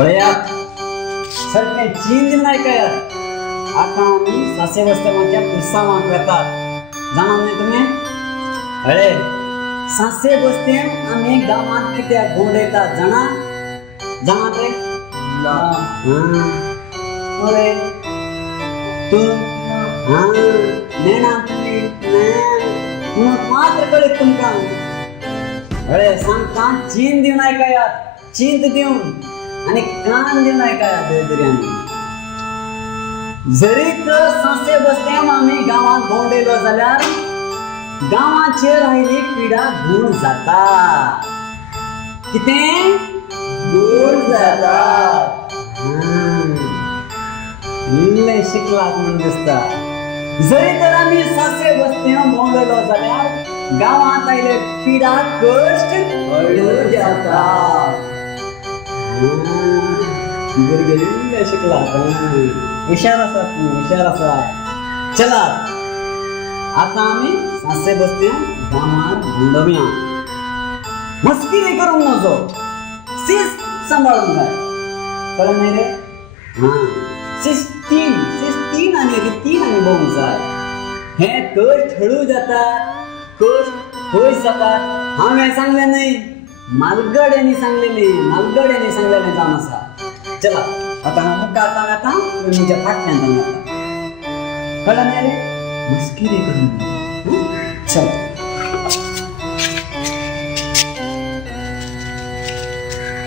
पळयात सगळे चीन नाही काय आता आम्ही सासे बसते माझ्या पुसा मागतात जाणार नाही तुम्ही अरे सासे बसते आम्ही गावात किती गोंडेता जाणार जाणार रे अरे तू नेना तुम्ही मात्र कळे तुमका अरे सांगता चीन देऊ नाही काय चीन देऊन आणि कान देऊ नाही काय तरी आम्ही जरी तर सासे बसते आम्ही गावात गोंडेलो जाल्यार गावाचे राहिली पिढा गुण जाता किती गुण जाता लय शिकलात म्हणून दिसता जरी तर आम्ही सासे बसते गोंडेलो जाल्यार गावात आयले पिढा कष्ट हळू जाता शिकला हुशार असा तू हुशार असा चला आता आम्ही सासे बसते गावात गोंडव्या मस्किरी करून नजो शिस्त सांभाळून काय कळलं नाही रे शिस्तीन आणि रीतीन आणि बघून जाय हे कष्ट हळू जातात कष्ट होय जातात हांवें सांगले नाही मालगड्यांनी सांगलेले जाण असा चला आता हा मुक्का आता तुमच्या फाटल्यान आता कळलं नाही रे मस्किरी करून चला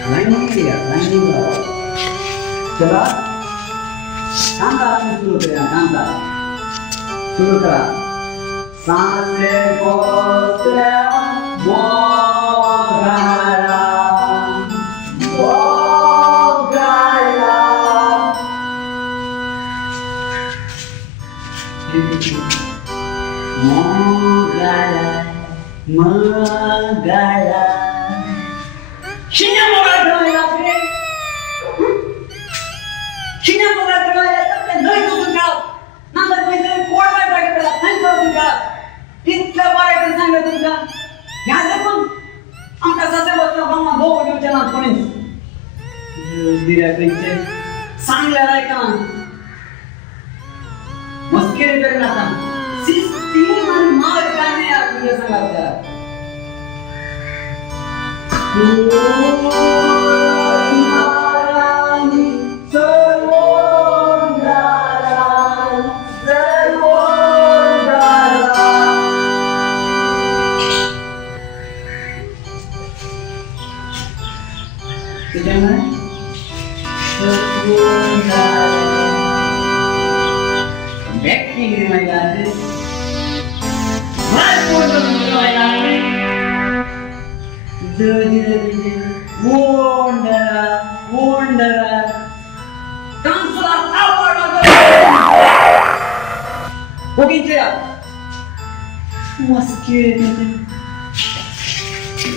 लाईनिंग चला शांता सुरू करूया शांता सुरू करा सासे बसले Magala Shinya magala रे शिन्या magala तर नाही तुझं गाव नंतर पैसे कोण नाही पाठवला नाही करून का तिथलं बाहेर सांगत तुझा याले पण आमचा सासे बसला बाबा भाऊ घेऊन चला कोणी दिल्या पैसे सांगले नाही का मस्करी करून आता तीन आणि मार गाणे आपल्या सांगायचं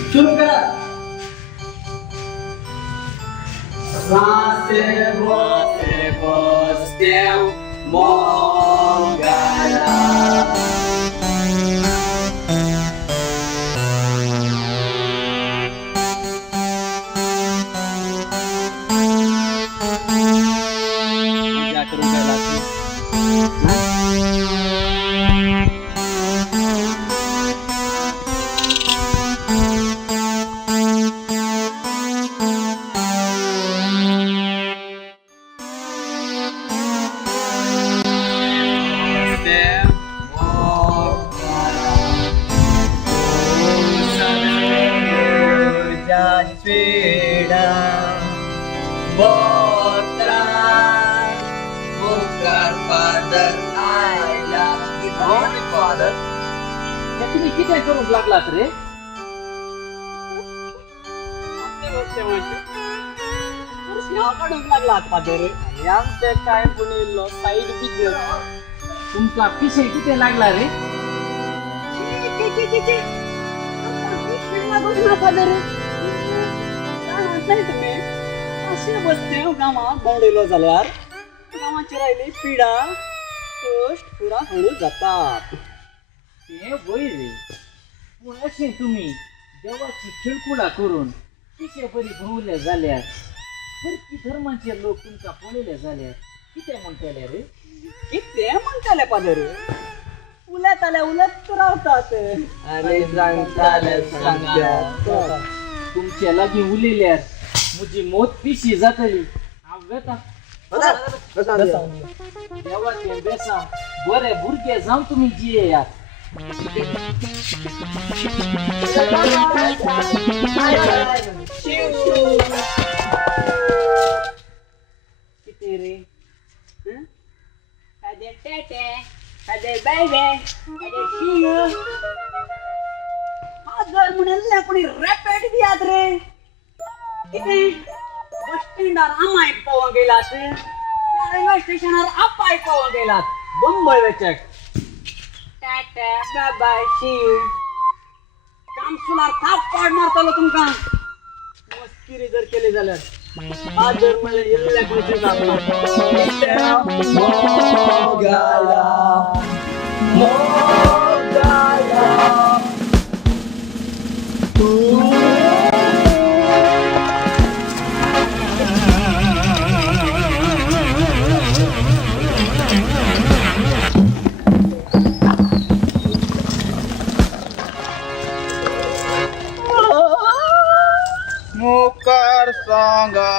सुरू करा सासे बसते मोगला तुम्ही किती करून लागलात रे लागलात फादर आमचे काय पुणे साईड बिझनेस तुमचा पिशे किती लागला रे फादर तुम्ही असे बसते गावात बोंडेलो जाल्यार गावाची राहिली पिढा कष्ट पुरा हळू जातात हे वय रे पूण अशें तुम्ही देवाची खिळकुडा करून पिशे बरी भोवले जाल्यार परकी धर्माचे लोक तुमका पळले झाले किती म्हणताले रे किती म्हणताले पादर उलट आल्या उलट रावतात अरे तुमच्या लागी उलिल्यार मुझी मोत पिशी जातली आवता देवा ते बेसा बरे भुरगे जाऊन तुम्ही जिये यार किती रे अरे टेटे अरे बेबे अरे शिव आजर म्हणले कोणी रॅपिड दियात रे किती बस स्टँडार आमाय पावा गेलात रेल्वे स्टेशनार आपाय पावा गेलात बंबई वेचक टाटा बाय बाय शिव काम सुनार थाप पाड मारतलो तुमका मस्किरी जर केली जाल्यार आज जर मला इल्ल्या कृती मुकार सांगा